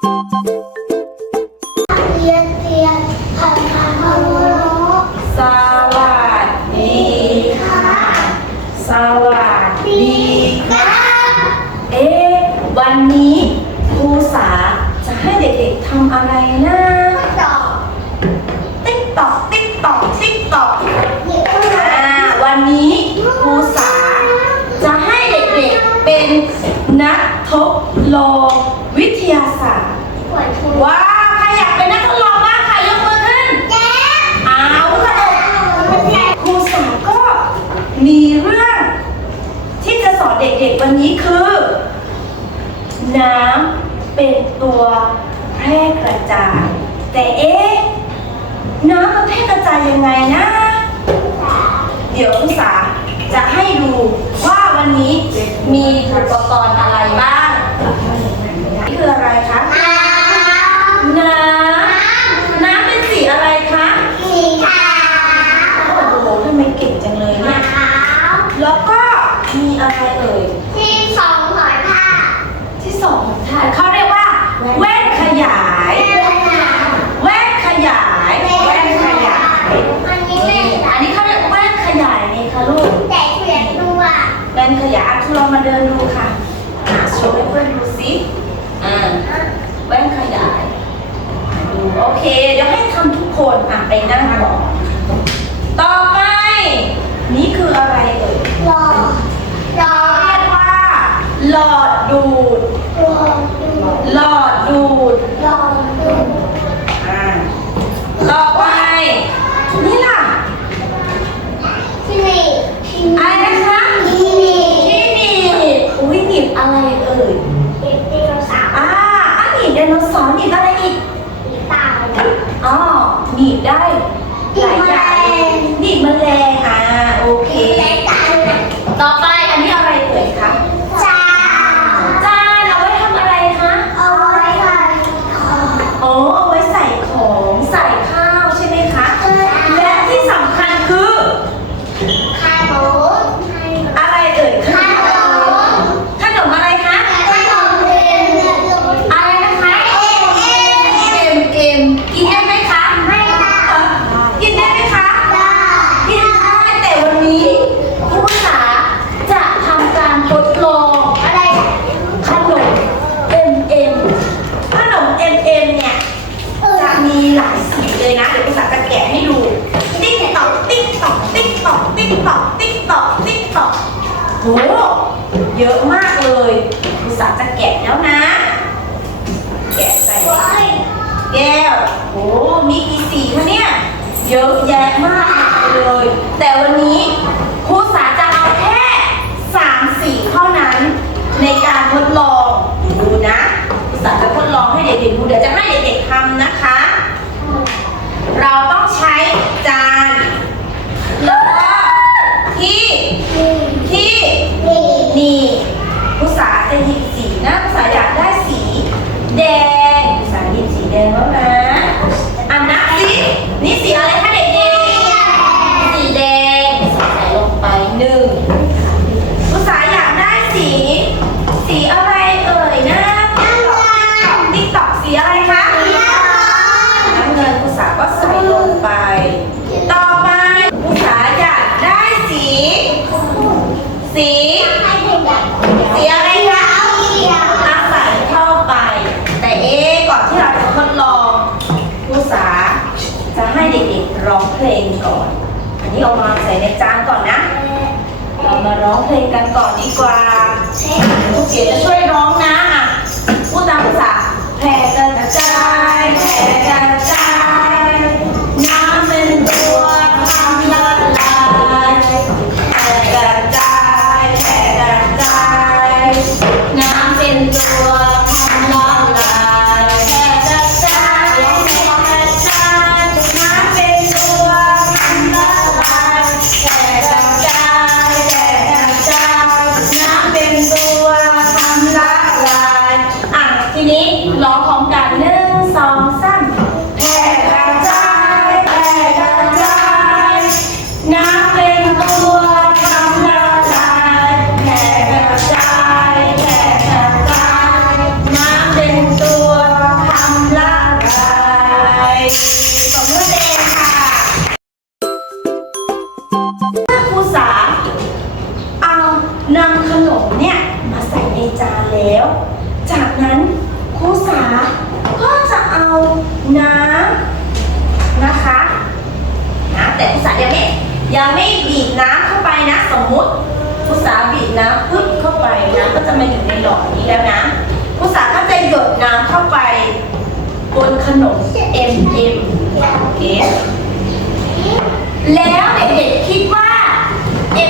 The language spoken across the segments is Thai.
เรียนเรียนทำทำเอาโลสวัสดีค่ะ สวัสดีค่ะเอ๊ะวันนี้ครูสาจะให้เด็กๆทำอะไรนะ ต่อ ติ๊กตอกติ๊กตอกติ๊กตอก หยิบขึ้นมา อ่าวันนี้ครูสาจะให้เด็กๆเป็นนักทดลองวิทยาศาสตร์ ปวดทุน ว้าวใครอยากเป็นนักทดลองบ้างค่ะยกมือขึ้น แจ๊ เอาค่ะ มันแจ๊ ครูสาก็ มีเรื่อง ที่จะสอนเด็กๆวันนี้คือ น้ำเป็นตัวแพร่กระจาย แต่เอ๊ะน้ำมันแพร่กระจายยังไงนะ เดี๋ยวคุณสาจะให้ดูว่าวันนี้มีอุปกรณ์อะไรบ้างนี่คืออะไรคะ น้ำ น้ำเป็นสีอะไรคะ สีขาว โอ้โหทำไมเก่งจังเลยเนี่ย ขาว แล้วก็มี อะไรเอ่ย ที่สองหอยผ้าที่สองของทานเขาเรียกว่าแว่นขยายเวลาแว่นขยาย แว่นขยาย อันนี้เล่นอันนี้เขาเรียกแว่นขยายนี่ค่ะลูก แต่เปลี่ยนตัวแว่นขยายอะทุกเรามาเดินดูค่ะอะโชว์ให้เพื่อนดูสิอ่า แว่นขยายดูโอเค เดี๋ยวให้ทำทุกคนอะไปนั่งก่อนต่อไป นี่คืออะไรเอ่ย รอรอ เรียกว่า หลอดดูด รอดู หลอดดูด รอดู อ่าต่อไป นี่ล่ะ ที่นี่ที่ อะไรนะคะ นี่นี่ ที่หนีบอุ้ยห นีบอะไรเอ่ยเด็กไดโนเสาร์อ่าอันหนีบไดโนเสาร์หนีบอะไรอีกมีตาอ๋อหนีบได้หลายอย่างหนีบแมลง แก้ว โอ้มีกี่สีคะเนี่ย เยอะแยะมากเลย แต่วันนี้ครูสาจะเอาแค่สามสีเท่านั้น ในการทดลอง ดูนะครูสาจะทดลองให้เด็กๆดูเดี๋ยวจะให้เด็กๆทำนะคะ เราต้องใช้จานแล้วก็ที่ นี่ ที่ นี่ นี่ภาษาจะหยิบสีนะภาษาอยากได้สี แดงภาษาหยิบสีแดงแล้วนะอ่านนับสินี่สีอะไรคะเด็กๆสีแดงภาษาใส่ลงไปหนึ่งภาษาอยากได้สี สีอะไรเอ่ยนะติ๊กตอกสีอะไรคะน้ำเงินภาษาก็ใส่ลงไป ต่อไปภาษาอยากได้สี สี ให้เด็กแบบ สีอะไรคะ เดียว อาใส่เข้าไป แต่เอ๊ะก่อนที่เราจะทดลองครูสาจะให้เด็กๆร้องเพลงก่อน อันนี้ เอามาใส่ในจานก่อนนะ เรามาร้องเพลงกันก่อนดีกว่าครูเกียรติจะช่วยร้องนะอะพูดตามภาษาแผ่กระจาย น้ำนะคะนะแต่ครูสายังไม่ยังไม่บีบน้ำเข้าไปนะ สมมุติครูสาบีบน้ำปึ๊บเข้าไปน้ำก็จะมาอยู่ในหลอดนี้แล้วนะครูสาก็จะหยดน้ำเข้าไปบนขนม M M โอเคแล้วเด็กๆคิดว่า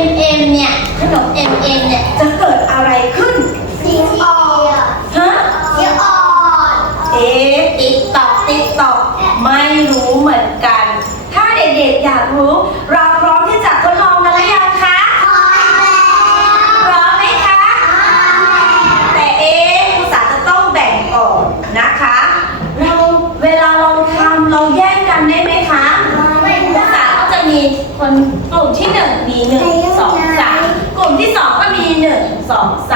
M M เนี่ยขนม M M เนี่ยจะเกิดอะไรขึ้น สีอ่อน ฮะ สีอ่อน เอ๊ะติ๊กตอกติ๊กตอก ไม่รู้เหมือนกัน ถ้าเด็กๆอยากรู้ เราพร้อมที่จะทดลองกันหรือยังคะพอแล้วพร้อมไหมคะ แต่เอ๊ะครูสาจะต้องแบ่งก่อนนะคะ เราเวลาเราทำเราแยกกันได้ไหมคะครูสาก็จะมีคนกลุ่มที่หนึ่งมีหนึ่งสองสามกลุ่มที่สองก็มีหนึ่งสองส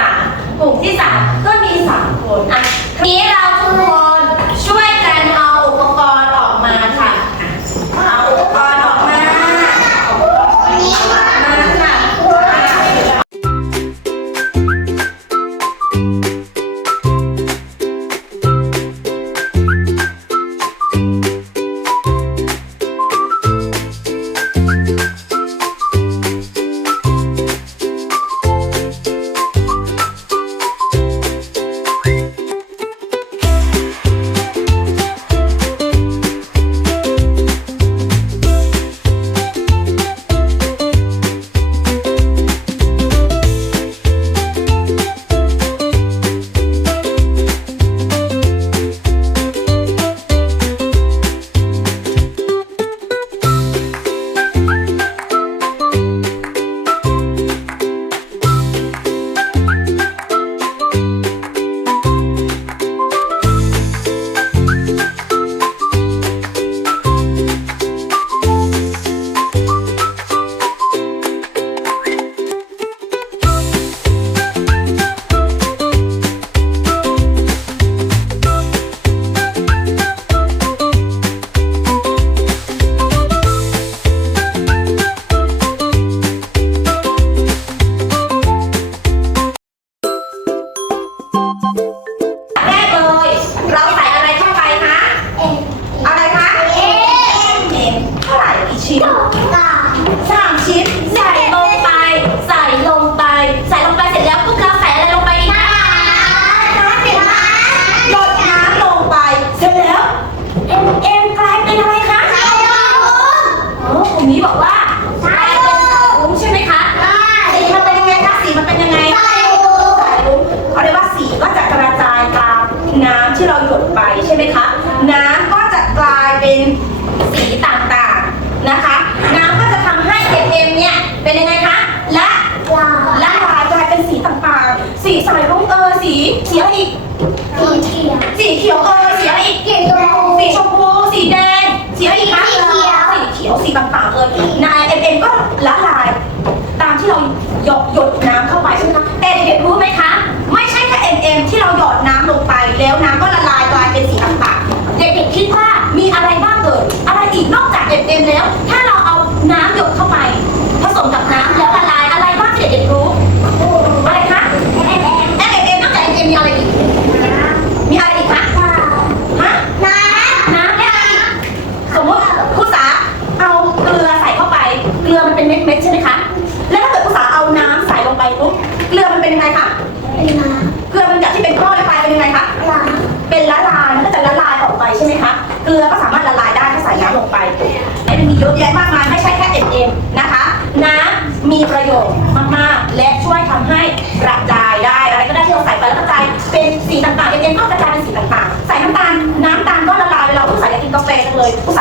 าม ต่างๆนะคะ น้ำก็จะทำให้เอ็มเนี่ยเป็นยังไงคะและลาละลายกลายเป็นสีต่างๆ สีสายรุ้งเออสีสีอะไรอีกสีเขียวสีเขียวเออสีอะไรอีกสีชมพูสีชมพูสีแดงสีอะไรอีกคะ ใช่ไหมคะ เกลือก็สามารถละลายได้ถ้าใส่น้ำลงไปเอ็มันมีเยอะแยะมากมายไม่ใช่แค่เอ็มเอ็มนะคะ น้ำมีประโยชน์มากๆ และช่วยทำให้กระจายได้ อะไรก็ได้ที่เราใส่ไปแล้วกระจายเป็นสีต่างๆเอ็มเอ็มก็กระจายเป็นสีต่างๆ ใส่น้ำตาลน้ำตาลก็ละลายเวลาผู้ใส่อยากกินกาแฟจังเลยผู้ใส่